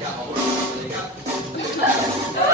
อย่าขอบคุณเลยครับ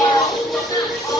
Yeah.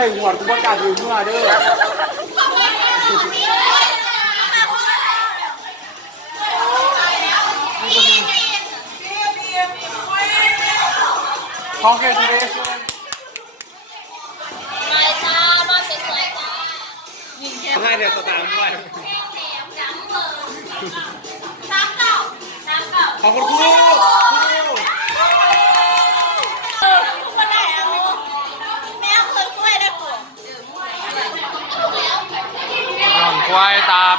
ได้หวดกูว่ากล้าดูมั่วเด้อของแค่ทีเดียวให้เดี๋ยวตามด้วยขอบคุณครู ไวยตาม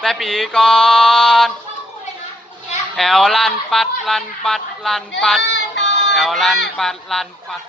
แต่ปีก่อนแอลลันปัดลันปัดลันปัดแอลลันปัดลันปัด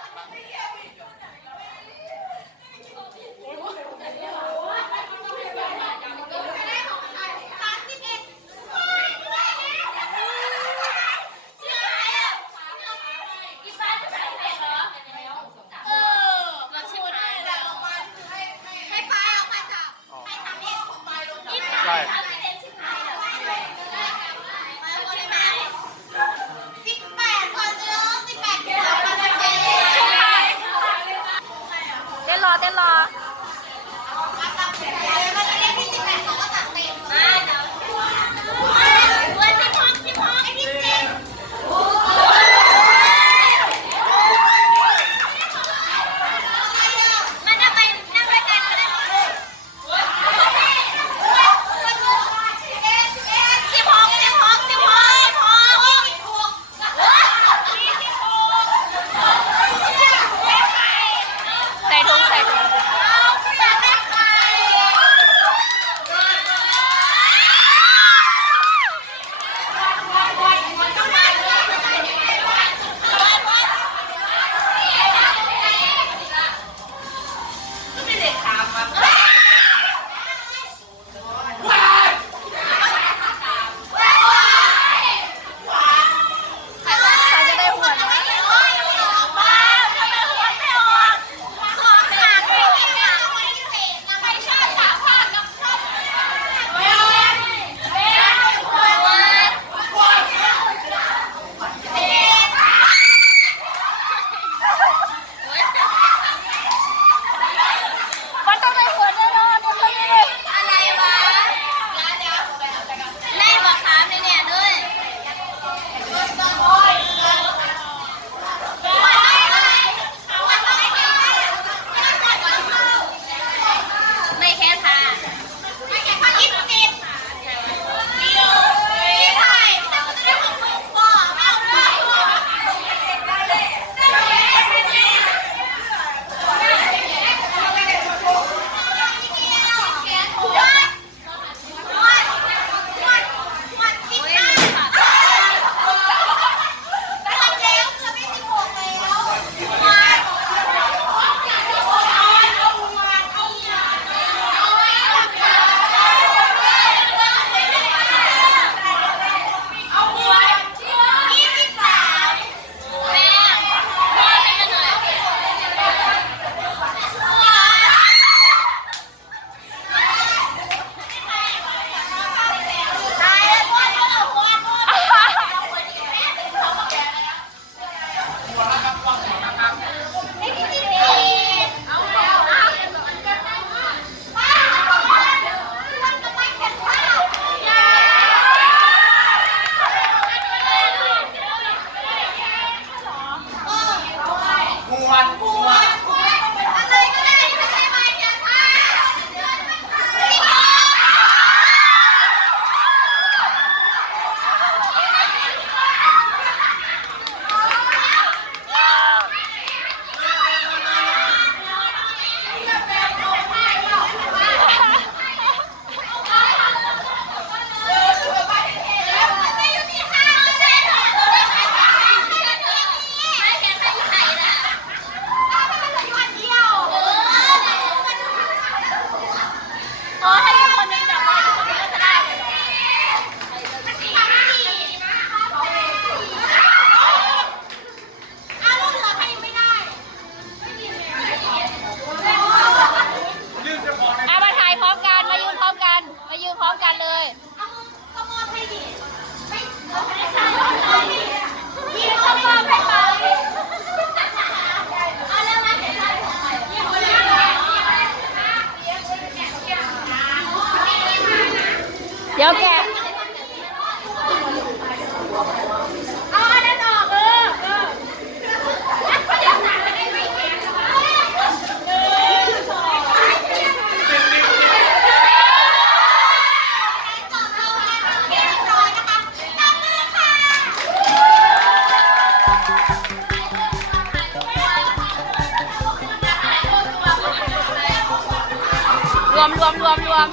รวมรวมรวมรวม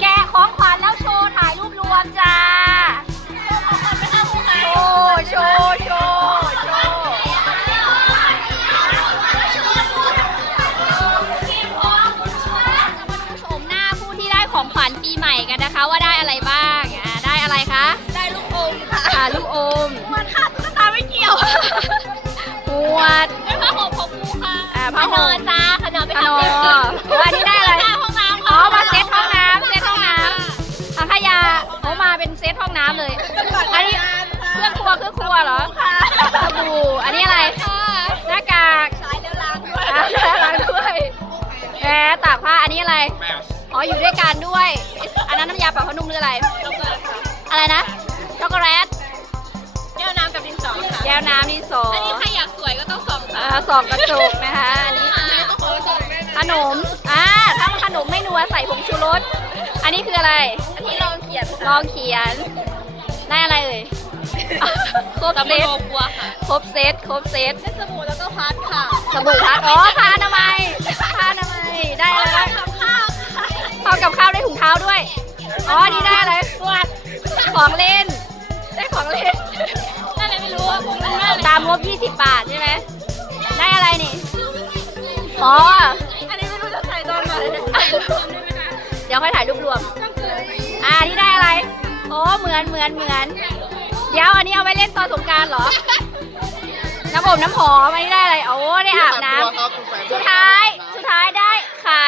แกะของขวัญแล้วโชว์ถ่ายรูปรวมจ้า โชว์โชว์โชว์โชว์มาดูชมหน้าผู้ที่ได้ของขวัญปีใหม่กันนะคะ ว่าได้อะไรบ้างอ่าได้อะไรคะ ได้ลูกอมค่ะลูกอม มันค่ะตุ๊กตาไม่เกี่ยวหัวด ผ้าห่มขนมจ้าขนมไปขนทำมเด็กโอ้อันนี้ได้อะไรห้องน้ำอ๋อมาเซตห้องน้ำเซตห้องน้ำถังขยะเขามาเป็นเซตห้องน้ำเลย อันนี้เครื่องครัวเครื่องครัวเหรอสบู่อันนี้อะไรหน้ากากใช้แล้วล้างด้วยอะล้างด้วยแหมตากผ้าอันนี้อะไรแมวอ๋ออยู่ด้วยกันด้วย อันนั้นน้ำยาปรับผ้านุ่มหรืออะไร อะไรนะช็อกโกแลต ก้วน้ำนี่สองอันนี้ใครอยากสวยก็ต้องส่องอ่าสองกระจกนะคะอันนี้ขนมอ่าถ้าขนมไม่นัวใส่ผงชูรส อันนี้คืออะไร อันนี้ลองเขียนลองเขียน ได้อะไรเอ่ย ครบตะเซโมตกัวค่ะครบเซตครบเซตสบู่แล้วก็พัดค่ะ สบู่พัดอ๋อผ้าอนามัยผ้าอนามัยได้อะไรบ้างกับข้าวค่ะพร้อมกับข้าวได้ถุงเท้าด้วย อ๋อ นี่ได้อะไรขวดของเล่น ได้ของเล่น ตามงบ20 บาทใช่ไหม ได้อะไรนี่ อ๋อ อันนี้ไม่รู้จะใส่ตอนไหนเดี๋ยวค่อยถ่ายรูปรวม อ่านี่ได้อะไร โอ้เหมือนเหมือนเหมือน เดี๋ยวอันนี้เอาไว้เล่นตอนสงกรารเหรอ น้ำอบน้ำหอมอันนี้ได้อะไร โอ้ได้อาบน้ำ สุดท้าย สุดท้ายได้ไข่